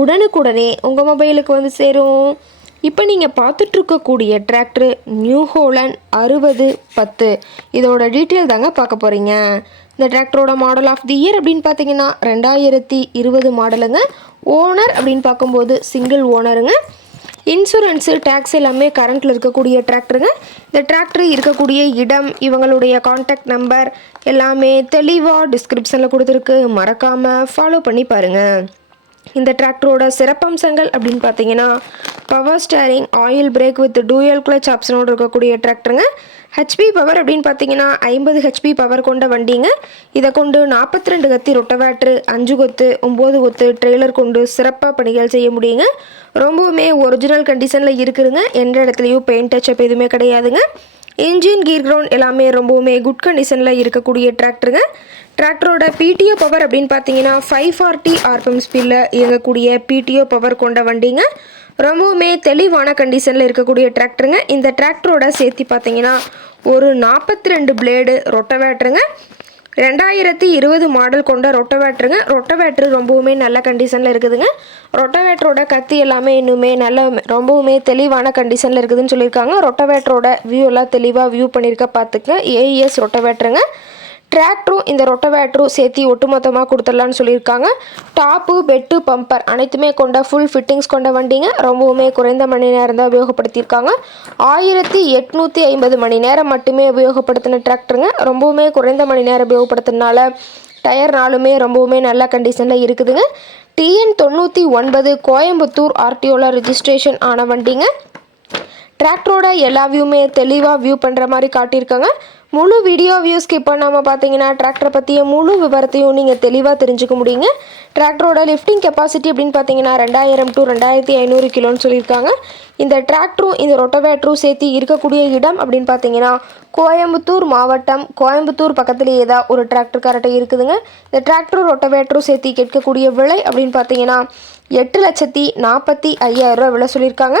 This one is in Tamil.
உடனுக்குடனே உங்கள் மொபைலுக்கு வந்து சேரும். இப்போ நீங்கள் பார்த்துட்ருக்கக்கூடிய டிராக்டர் நியூ ஹோலண்ட் அறுபது பத்து. இதோட டீட்டெயில் தாங்க பார்க்க போகிறீங்க இந்த டிராக்டரோட மாடல் ஆஃப் தி இயர் அப்படின்னு பார்த்தீங்கன்னா ரெண்டாயிரத்தி இருபது மாடலுங்க. ஓனர் அப்படின்னு பார்க்கும்போது சிங்கிள் ஓனருங்க. இன்சூரன்ஸு டேக்ஸ் எல்லாமே கரண்ட்டில் இருக்கக்கூடிய டிராக்டருங்க. இந்த டிராக்டர் இருக்கக்கூடிய இடம் இவங்களுடைய காண்டாக்ட் நம்பர் எல்லாமே தெளிவாக டிஸ்கிரிப்ஷனில் கொடுத்துருக்கு. மறக்காமல் ஃபாலோ பண்ணி பாருங்கள் இந்த டிராக்டரோட சிறப்பம்சங்கள் அப்படின்னு பார்த்தீங்கன்னா power steering oil brake with dual clutch ஆப்ஷனோடு இருக்கக்கூடிய டிராக்டருங்க ஹெச்பி பவர் அப்படின்னு பார்த்தீங்கன்னா ஐம்பது ஹெச்பி பவர் கொண்ட வண்டிங்க. இதை கொண்டு நாற்பத்தி ரெண்டு கத்தி ரொட்டவேட்ரு அஞ்சு கொத்து ஒம்பது கொத்து ட்ரெய்லர் கொண்டு சிறப்பாக பணிகள் செய்ய முடியுங்க. ரொம்பவுமே ஒரிஜினல் கண்டிஷனில் இருக்குதுங்க. எந்த இடத்துலையும் பெயிண்ட் டச்சப் எதுவுமே கிடையாதுங்க. இன்ஜின் கீர் கிரவுண்ட் எல்லாமே ரொம்பவுமே குட் கண்டிஷனில் இருக்கக்கூடிய டிராக்டருங்க டிராக்டரோட பிடிஓ பவர் அப்படின்னு பார்த்தீங்கன்னா ஃபைவ் ஃபார்ட்டி ஆர்பிஎம் ஸ்பீடில் இயங்கக்கூடிய பிடிஓ பவர் கொண்ட வண்டிங்க. ரொம்பவுமே தெளிவான கண்டிஷனில் இருக்கக்கூடிய டிராக்டருங்க இந்த டிராக்டரோட சேர்த்து பார்த்தீங்கன்னா ஒரு நாற்பத்தி ரெண்டு பிளேடு ரொட்டவேட்டருங்க ரெண்டாயிரத்தி இருபது மாடல் கொண்ட ரொட்டவேட்டருங்க. ரொட்டவேட்ரு ரொம்பவுமே நல்ல கண்டிஷனில் இருக்குதுங்க. ரொட்டவேட்டரோட கத்தி எல்லாமே இன்னுமே நல்ல ரொம்பவுமே தெளிவான கண்டிஷனில் இருக்குதுன்னு சொல்லியிருக்காங்க. ரொட்டவேட்டரோட வியூ எல்லாம் தெளிவாக வியூ பண்ணியிருக்க பார்த்துக்க ஏஇஎஸ் ரொட்டவேட்டருங்க. டிராக்டரும் இந்த ரொட்டவேட்டரும் சேர்த்து ஒட்டுமொத்தமாக கொடுத்துடலான்னு சொல்லியிருக்காங்க. டாப்பு பெட்டு பம்பர் அனைத்துமே கொண்ட ஃபுல் ஃபிட்டிங்ஸ் கொண்ட வண்டிங்க. ரொம்பவுமே குறைந்த மணி நேரம் தான் உபயோகப்படுத்தியிருக்காங்க. ஆயிரத்தி எட்நூற்றி ஐம்பது மணி நேரம் மட்டுமே உபயோகப்படுத்தின டிராக்டருங்க ரொம்பவுமே குறைந்த மணி நேரம் உபயோகப்படுத்தினால டயர் நாளுமே ரொம்பவுமே நல்ல கண்டிஷனில் இருக்குதுங்க. டிஎன் தொண்ணூற்றி ஒன்பது கோயம்புத்தூர் ஆர்டிஓவில் ரிஜிஸ்ட்ரேஷன் ஆன வண்டிங்க. டிராக்டரோட எல்லா வியூமே தெளிவாக வியூ பண்ணுற மாதிரி காட்டியிருக்காங்க. முழு வீடியோ வியூ ஸ்கிப் பண்ணாமல் பார்த்தீங்கன்னா டிராக்டரை பற்றிய முழு விவரத்தையும் நீங்கள் தெளிவாக தெரிஞ்சுக்க முடியுங்க. டிராக்டரோட லிஃப்டிங் கெப்பாசிட்டி அப்படின்னு பார்த்தீங்கன்னா ரெண்டாயிரம் டு ரெண்டாயிரத்தி ஐநூறு கிலோன்னு சொல்லியிருக்காங்க. இந்த டிராக்டரும் இந்த ரொட்டவேட்டரும் சேர்த்து இருக்கக்கூடிய இடம் அப்படின்னு பார்த்தீங்கன்னா கோயம்புத்தூர் மாவட்டம் கோயம்புத்தூர் பக்கத்துலேயே தான் ஒரு டிராக்டர் கரெக்டாக இருக்குதுங்க. இந்த டிராக்டரும் ரொட்டவேட்டரும் சேர்த்து கேட்கக்கூடிய விலை அப்படின்னு பார்த்தீங்கன்னா எட்டு லட்சத்தி நாற்பத்தி ஐயாயிரம் ரூபா விலை சொல்லியிருக்காங்க.